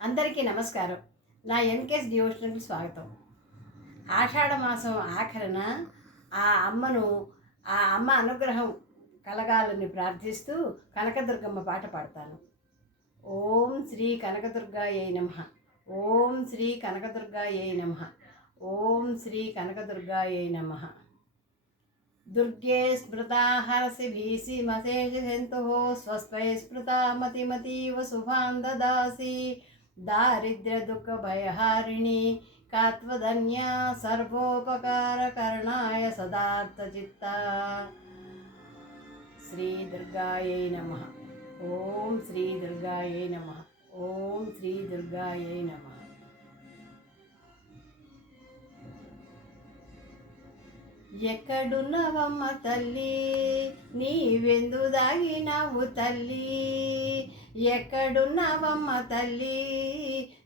అందరికీ నమస్కారం. నా ఎన్‌కేఎస్ డివోషనల్‌కి స్వాగతం. ఆషాఢ మాసం ఆఖరిన ఆ అమ్మను ఆ అమ్మ అనుగ్రహం కలగాలని ప్రార్థిస్తూ కనకదుర్గమ్మ పాట పాడతాను. ఓం శ్రీ కనకదుర్గాయై నమః. ఓం శ్రీ కనకదుర్గాయై నమః. ఓం శ్రీ కనకదుర్గాయై నమః. దుర్గే స్మృతా హరసి భీషిమశేషజంతుః స్వస్త్వై స్మృతా మతిమతీవ శుభాన్ దదాసి दारिद्र्यदुःखभयहारिणी कात्वधन्या सर्वोपकारकरणाय सदार्थचित्ता श्रीदुर्गायै नमः. ॐ श्रीदुर्गायै नमः. ॐ श्रीदुर्गायै नमः. ఎక్కడున్నవమ్మ తల్లి నీవెందు దాగినావు తల్లి, ఎక్కడున్నవమ్మ తల్లి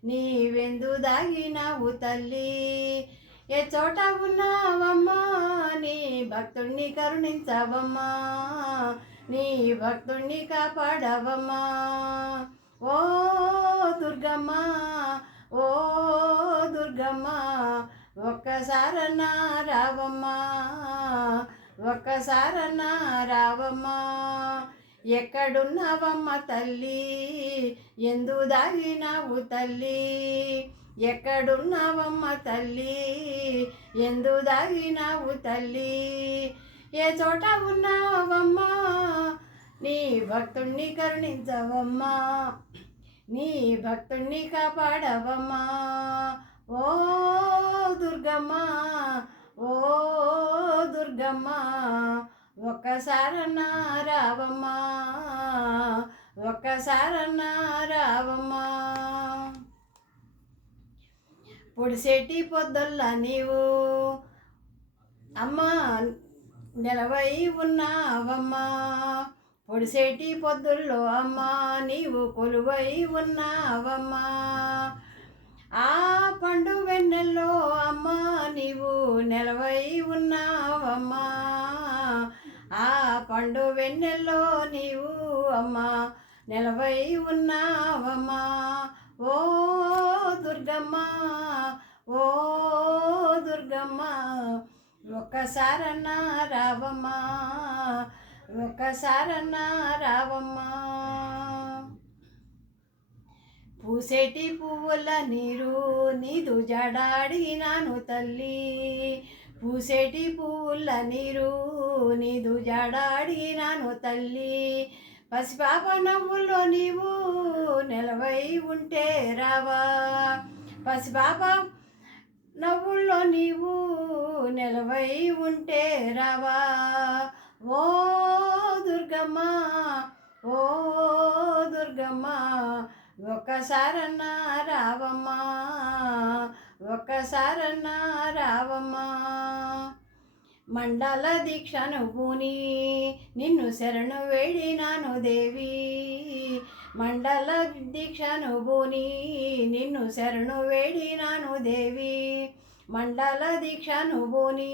నీవెందు దాగినావు తల్లి, ఏ చోట ఉన్నావమ్మా నీ భక్తుణ్ణి కరుణించవమ్మా, నీ భక్తుణ్ణి కాపాడవమ్మా. ఓ దుర్గమ్మ, ఓ దుర్గమ్మ, ఒక్కసారన్నా రావమ్మా, ఒక్కసారన్నా రావమ్మా. ఎక్కడున్నావమ్మ తల్లి ఎందు దాగినావు తల్లి, ఎక్కడున్నావమ్మ తల్లి ఎందు దాగినావు తల్లి, ఏ చోట ఉన్నావమ్మా నీ భక్తుణ్ణి కరుణించవమ్మా, నీ భక్తుణ్ణి కాపాడవమ్మా. ఓ దుర్గమ్మ, ఓ దుర్గమ్మ, ఒక్కసారన్నా రావమ్మా, ఒక్కసారన్నా రావమ్మా. పొడిసేటి పొద్దుల్లా నీవు అమ్మా నిలవై ఉన్నావమ్మా, పొడిసేటి పొద్దుల్లో అమ్మా నీవు కొలువై ఉన్నావమ్మా. ఆ పండు వెన్నెల్లో అమ్మా నీవు నిలవై ఉన్నావమ్మా, ఆ పండు వెన్నెల్లో నీవు అమ్మా నిలవై ఉన్నావమ్మా. ఓ దుర్గమ్మ, ఓ దుర్గమ్మ, ఒక్కసారన్నా రావమ్మా, ఒక్కసారన్నా రావమ్మా. పూసేటి పువ్వుల నీరు నీదు జడాడినాను తల్లి, పూసేటి పువ్వుల నీరు నీదు జడాడినాను తల్లి, పసిపాప నవ్వుల్లో నీవు నిలవై ఉంటే రావా, పసిపాప నవ్వుల్లో నీవు నిలవై ఉంటే రావా. ఓ దుర్గమ్మ, ఓ దుర్గమ్మ, ఒక్కసారన్నా రావమ్మా, ఒక్కసారన్నా రావమ్మా. మండల దీక్షను పూని నిన్ను శరణు వేడినాను దేవి, మండల దీక్షను పూని నిన్ను శరణు వేడినాను దేవి, మండల దీక్షను పూని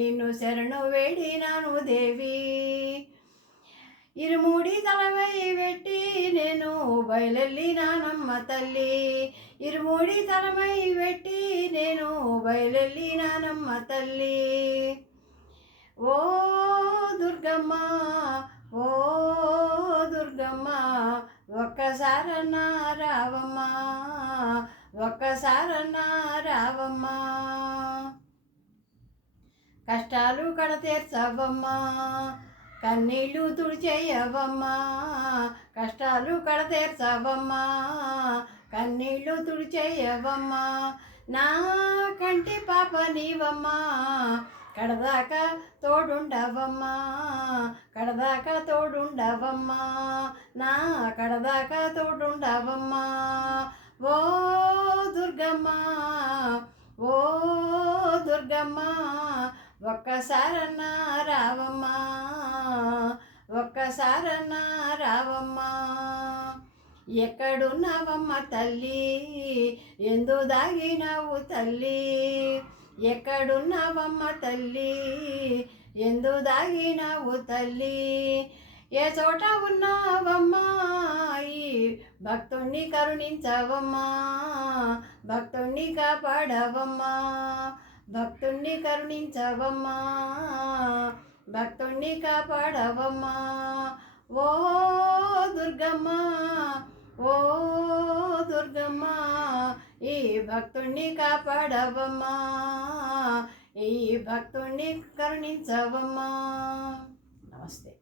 నిన్ను శరణు వేడినాను దేవి. ఇరుముడి తలవై పెట్టి నేను బయలెళ్ళినానమ్మ తల్లి, ఇరుముడి తలవై పెట్టి నేను బయలెళ్ళినానమ్మ తల్లి. ఓ దుర్గమ్మ, ఓ దుర్గమ్మ, ఒక్కసారన్నా రావమ్మా, ఒక్కసారన్నా రావమ్మా. కష్టాలు కడతీర్చవమ్మా, కన్నీళ్ళు తుడిచేయవమ్మా, కష్టాలు కడతీర్చవమ్మా, కన్నీళ్ళు తుడిచేయవమ్మా. నా కంటి పాప నీవమ్మా, కడదాకా తోడుండవమ్మా, కడదాకా తోడుండవమ్మా, నా కడదాకా తోడుండవమ్మా. ఓ దుర్గమ్మ, ఓ దుర్గమ్మ, ఒక్కసారన్నా రావమ్మా, ఒక్కసారన్నా రావమ్మా. ఎక్కడున్నావమ్మ తల్లి ఎందు దాగినావు తల్లి, ఎక్కడున్నావమ్మ తల్లి ఎందు దాగినావు తల్లి, ఏ చోట ఉన్నావమ్మా ఈ భక్తుణ్ణి కరుణించవమ్మా, భక్తుణ్ణి కాపాడవమ్మా, భక్తుణ్ణి కరుణించవమ్మా, భక్తుణ్ణి కాపాడవమ్మా. ఓ దుర్గమ్మ, ఓ దుర్గమ్మ, ఈ భక్తుణ్ణి కాపాడవమ్మా, ఈ భక్తుణ్ణి కరుణించవమ్మా. నమస్తే.